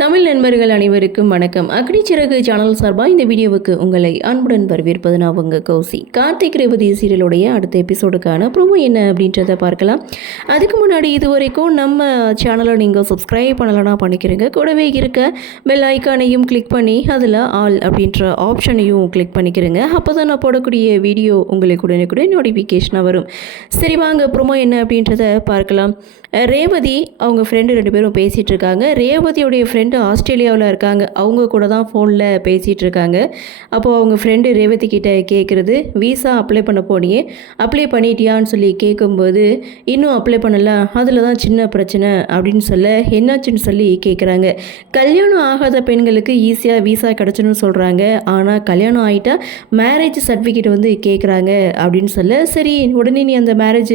தமிழ் நண்பர்கள் அனைவருக்கும் வணக்கம். அக்னிச்சிறகு சேனல் சார்பாக இந்த வீடியோவுக்கு உங்களை அன்புடன் வரவேற்பது நான் உங்கள் கௌசி. கார்த்திக் ரேவதி சீரியலுடைய அடுத்த எபிசோடுக்கான ப்ரோமோ என்ன அப்படின்றத பார்க்கலாம். அதுக்கு முன்னாடி இதுவரைக்கும் நம்ம சேனலை நீங்கள் சப்ஸ்கிரைப் பண்ணலைன்னா பண்ணிக்கிறீங்க. கூடவே இருக்க பெல் ஐக்கானையும் கிளிக் பண்ணி அதில் ஆல் அப்படின்ற ஆப்ஷனையும் கிளிக் பண்ணிக்கிறேங்க. அப்போ தான் நான் போடக்கூடிய வீடியோ உங்களுக்கு உடனே நோட்டிஃபிகேஷனாக வரும். சரி வாங்க ப்ரோமோ என்ன அப்படின்றத பார்க்கலாம். ரேவதி அவங்க ஃப்ரெண்டு 2 பேரும் பேசிகிட்டு இருக்காங்க. ரேவதியோடைய ஃப்ரெண்டு ஆஸ்திரேலியாவில் இருக்காங்க. அவங்க கூட தான் ஃபோனில் பேசிகிட்டு இருக்காங்க. அப்போது அவங்க ஃப்ரெண்டு ரேவதி கிட்ட கேட்குறது, வீசா அப்ளை பண்ண போனியே, அப்ளை பண்ணிட்டியான்னு சொல்லி கேட்கும்போது, இன்னும் அப்ளை பண்ணல, அதில் தான் சின்ன பிரச்சனை அப்படின்னு சொல்ல, என்னாச்சுன்னு சொல்லி கேட்குறாங்க. கல்யாணம் ஆகாத பெண்களுக்கு ஈஸியாக வீசா கிடச்சுன்னு சொல்கிறாங்க. ஆனால் கல்யாணம் ஆகிட்டா மேரேஜ் சர்டிஃபிகேட் வந்து கேட்குறாங்க அப்படின்னு சொல்ல, சரி உடனே நீ அந்த மேரேஜ்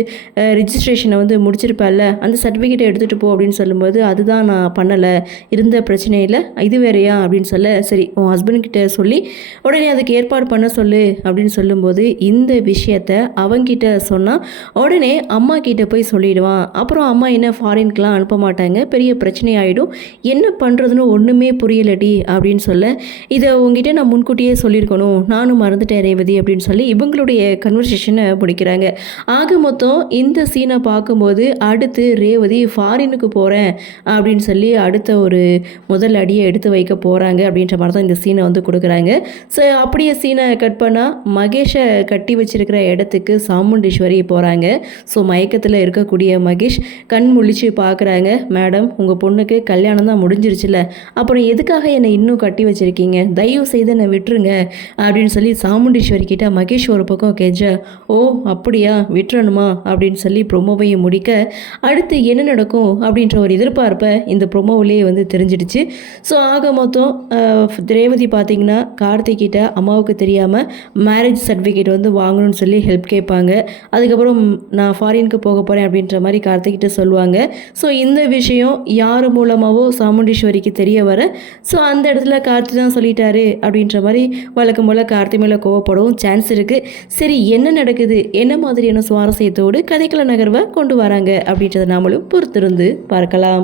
ரிஜிஸ்ட்ரேஷனை வந்து முடிச்சிருப்பல்ல, அந்த சர்டிஃபிகேட்டை எடுத்துகிட்டு போ அப்படின்னு சொல்லும்போது, அதுதான் நான் பண்ணலை, இருந்த பிரச்சனை இல்லை, இது வேறையா அப்படின்னு சொல்ல, சரி உன் ஹஸ்பண்ட்கிட்ட சொல்லி உடனே அதுக்கு ஏற்பாடு பண்ண சொல்லு அப்படின்னு சொல்லும்போது, இந்த விஷயத்த அவங்கிட்ட சொன்னால் உடனே அம்மா கிட்ட போய் சொல்லிடுவான். அப்புறம் அம்மா என்ன ஃபாரின்க்கெலாம் அனுப்ப மாட்டாங்க, பெரிய பிரச்சனை ஆகிடும், என்ன பண்ணுறதுன்னு ஒன்றுமே புரியலடி அப்படின்னு சொல்ல, இதை உங்ககிட்ட நான் முன்கூட்டியே சொல்லியிருக்கணும், நானும் மறந்துட்டேன் ரேவதி அப்படின்னு சொல்லி இவங்களுடைய கன்வர்சேஷனை முடிக்கிறாங்க. ஆக மொத்தம் இந்த சீனை பார்க்கும்போது அடுத்து ரேவதி ஃபாரினுக்கு போகிறேன் அப்படின்னு சொல்லி அடுத்த ஒரு முதல் அடியை எடுத்து வைக்க போகிறாங்க அப்படின்ற மாதிரி தான் இந்த சீனை வந்து கொடுக்குறாங்க. ஸோ அப்படியே சீனை கட் பண்ணால் மகேஷை கட்டி வச்சிருக்கிற இடத்துக்கு சாமுண்டீஸ்வரி போகிறாங்க. ஸோ மயக்கத்தில் இருக்கக்கூடிய மகேஷ் கண் முழிச்சு பார்க்குறாங்க. மேடம் உங்கள் பொண்ணுக்கு கல்யாணம் தான் முடிஞ்சிருச்சுல, அப்புறம் எதுக்காக என்னை இன்னும் கட்டி வச்சுருக்கீங்க, தயவு செய்து என்னை விட்டுருங்க அப்படின்னு சொல்லி சாமுண்டீஸ்வரி கிட்ட மகேஷ் ஒரு பக்கம் கேஜ, ஓ அப்படியா விட்டுறணுமா அப்படின்னு சொல்லி ப்ரொமோவையும் முடிக்க, அடுத்து என்ன நடக்கும் அப்படின்ற ஒரு எதிர்பார்ப்பை இந்த ப்ரொமோவிலேயே வந்து தெரிஞ்சிடுச்சு. ஸோ ஆக மொத்தம் ரேவதி பார்த்திங்கன்னா கார்த்திக்கிட்ட அம்மாவுக்கு தெரியாமல் மேரேஜ் சர்டிஃபிகேட் வந்து வாங்கணும்னு சொல்லி ஹெல்ப் கேட்பாங்க. அதுக்கப்புறம் நான் ஃபாரினுக்கு போக போகிறேன் அப்படின்ற மாதிரி கார்த்திக்கிட்ட சொல்லுவாங்க. ஸோ இந்த விஷயம் யார் மூலமாகவோ சாமுண்டீஸ்வரிக்கு தெரிய வர, ஸோ அந்த இடத்துல கார்த்தி தான் சொல்லிட்டாரு அப்படின்ற மாதிரி வழக்கம் போல் கார்த்தி மேலே கோவப்படவும் சான்ஸ் இருக்குது. சரி என்ன நடக்குது, என்ன மாதிரியான சுவாரஸ்யத்தோடு கதைக்கள நகர்வை கொண்டு வராங்க அப்படின்றத நாமளும் பொறுத்திருந்து பார்க்கலாம்.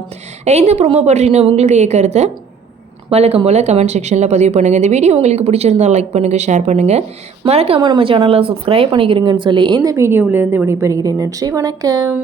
இந்த ப்ரோமோ பற்றின உங்களுடைய கருத்தை வழக்கம் போல் கமெண்ட் செக்ஷனில் பதிவு பண்ணுங்கள். இந்த வீடியோ உங்களுக்கு பிடிச்சிருந்தால் லைக் பண்ணுங்கள், ஷேர் பண்ணுங்கள், மறக்காமல் நம்ம சேனலை சப்ஸ்கிரைப் பண்ணிக்கிறீங்கன்னு சொல்லி இந்த வீடியோவிலேருந்து விடைபெறுகிறேன். நன்றி, வணக்கம்.